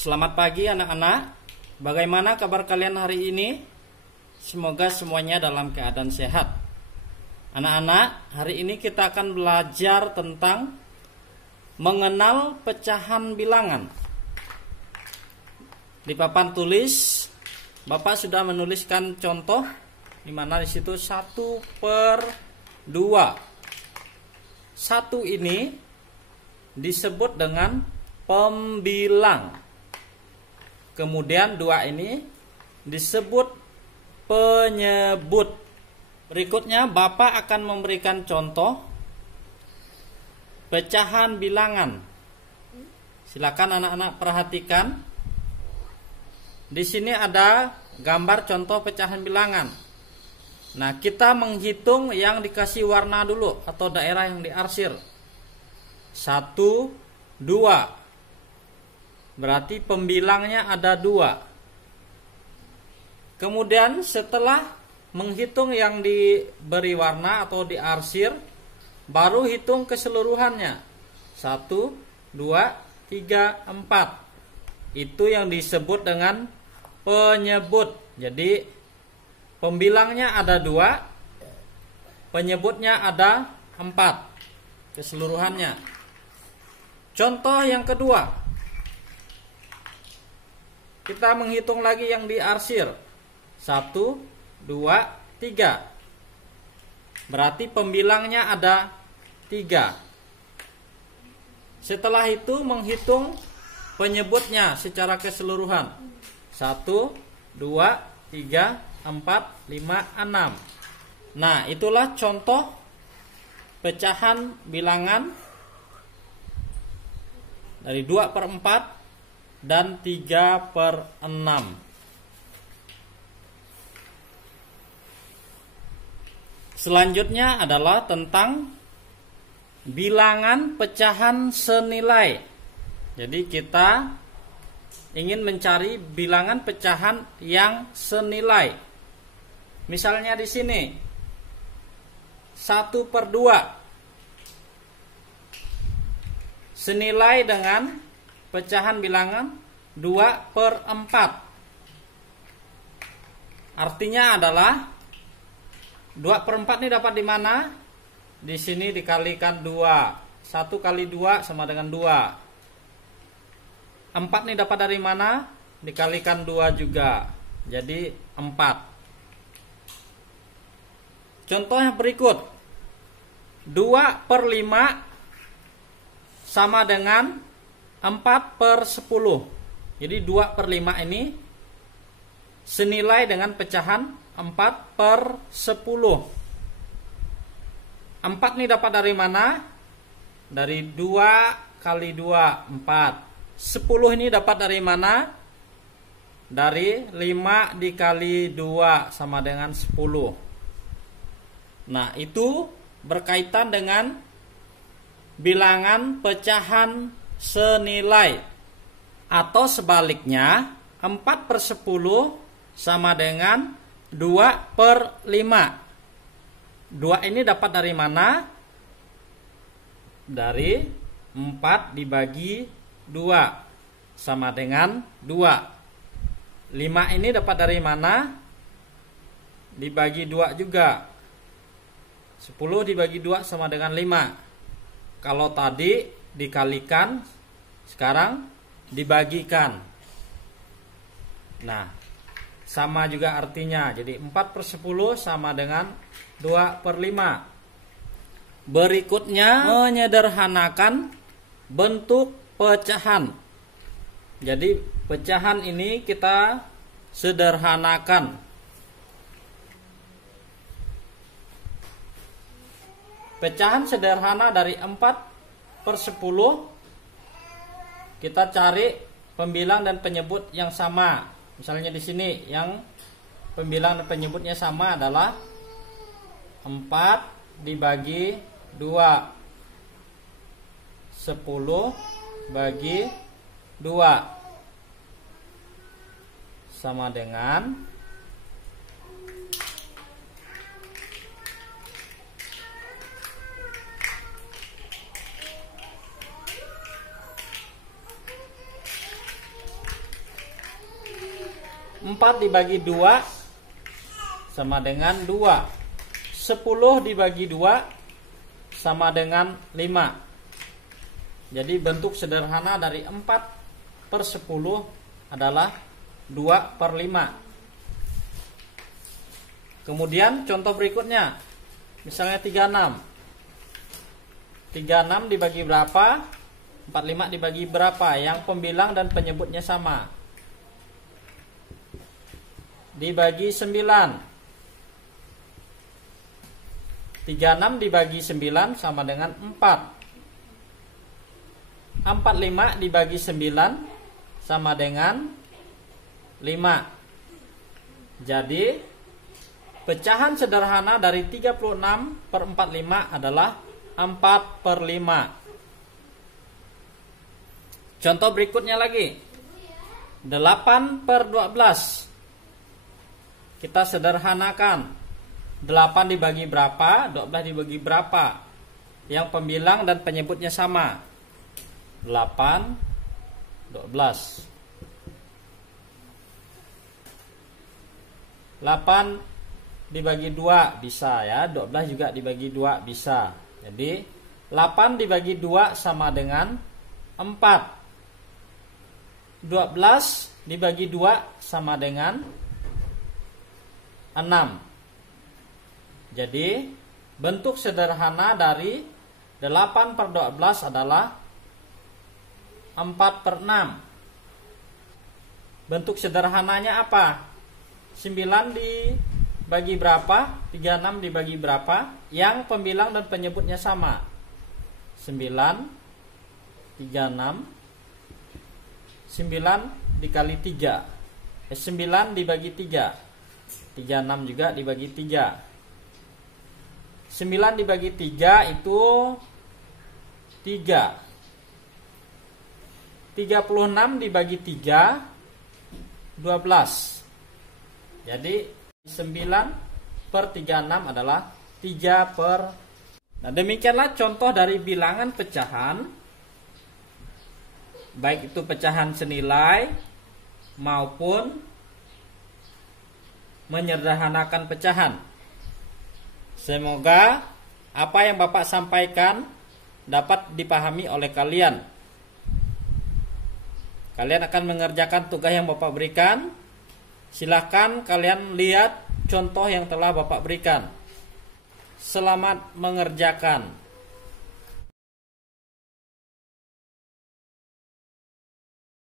Selamat pagi anak-anak. Bagaimana kabar kalian hari ini? Semoga semuanya dalam keadaan sehat. Anak-anak, hari ini kita akan belajar tentang mengenal pecahan bilangan. Di papan tulis, Bapak sudah menuliskan contoh di mana di situ 1/2. 1 ini disebut dengan pembilang. Kemudian 2 ini disebut penyebut. Berikutnya Bapak akan memberikan contoh pecahan bilangan. Silakan anak-anak perhatikan. Di sini ada gambar contoh pecahan bilangan. Nah, kita menghitung yang dikasih warna dulu atau daerah yang diarsir. 1, 2. Berarti pembilangnya ada 2. Kemudian setelah menghitung yang diberi warna atau diarsir, baru hitung keseluruhannya. 1, 2, 3, 4. Itu yang disebut dengan penyebut. Jadi pembilangnya ada 2, penyebutnya ada 4 keseluruhannya. Contoh yang kedua, kita menghitung lagi yang diarsir. 1, 2, 3. Berarti pembilangnya ada 3. Setelah itu menghitung penyebutnya secara keseluruhan. 1, 2, 3, 4, 5, 6. Nah, itulah contoh pecahan bilangan dari 2/4 dan 3/6. Selanjutnya adalah tentang bilangan pecahan senilai. Jadi kita ingin mencari bilangan pecahan yang senilai. Misalnya di sini 1/2 senilai dengan pecahan bilangan 2/4. Artinya adalah 2/4 ini dapat di mana? Di sini dikalikan 2. 1 kali 2 sama dengan 2. 4 ini dapat dari mana? Dikalikan 2 juga. Jadi 4. Contoh yang berikut. 2/5 sama dengan 4/10. Jadi 2/5 ini senilai dengan pecahan 4/10. 4 ini dapat dari mana? Dari 2 kali 2, 4. 10 ini dapat dari mana? Dari 5 dikali 2 sama dengan 10. Nah, itu berkaitan dengan bilangan pecahan senilai. Atau sebaliknya, 4/10 sama dengan 2/5. 2 ini dapat dari mana? Dari 4 dibagi 2 sama dengan 2. 5 ini dapat dari mana? Dibagi 2 juga. 10 dibagi 2 sama dengan 5. Kalau tadi dikalikan, sekarang dibagikan. Nah, sama juga artinya. Jadi 4/10 sama dengan 2/5. Berikutnya menyederhanakan bentuk pecahan. Jadi pecahan ini kita sederhanakan. Pecahan sederhana dari 4/10, kita cari pembilang dan penyebut yang sama. Misalnya di sini yang pembilang dan penyebutnya sama adalah 4 dibagi 2. 10 bagi 2 sama dengan 5. 4 dibagi 2 sama dengan 2. 10 dibagi 2 sama dengan 5. Jadi bentuk sederhana dari 4/10 adalah 2/5. Kemudian contoh berikutnya, misalnya 36. 36 dibagi berapa? 45 dibagi berapa? Yang pembilang dan penyebutnya sama. Dibagi 9. 36 dibagi 9 sama dengan 4. 45 dibagi 9 sama dengan 5. Jadi pecahan sederhana dari 36/45 adalah 4/5. Contoh berikutnya lagi, 8/12. Kita sederhanakan. 8 dibagi berapa? 12 dibagi berapa? Yang pembilang dan penyebutnya sama. 8, 12. 8 dibagi 2 bisa ya, 12 juga dibagi 2 bisa. Jadi 8 dibagi 2 sama dengan 4. 12 dibagi 2 sama dengan 6. Jadi bentuk sederhana dari 8/12 adalah 4/6. Bentuk sederhananya apa? 9 dibagi berapa? 36 dibagi berapa? Yang pembilang dan penyebutnya sama. 9, 36, 9 dikali 3. 9 dibagi 3. 36 juga dibagi 3. 9 dibagi 3 itu 3. 36 dibagi 3 12. Jadi 9/36 adalah 3/. Nah, demikianlah contoh dari bilangan pecahan, baik itu pecahan senilai maupun menyederhanakan pecahan. Semoga apa yang Bapak sampaikan dapat dipahami oleh kalian. Kalian akan mengerjakan tugas yang Bapak berikan. Silakan kalian lihat contoh yang telah Bapak berikan. Selamat mengerjakan.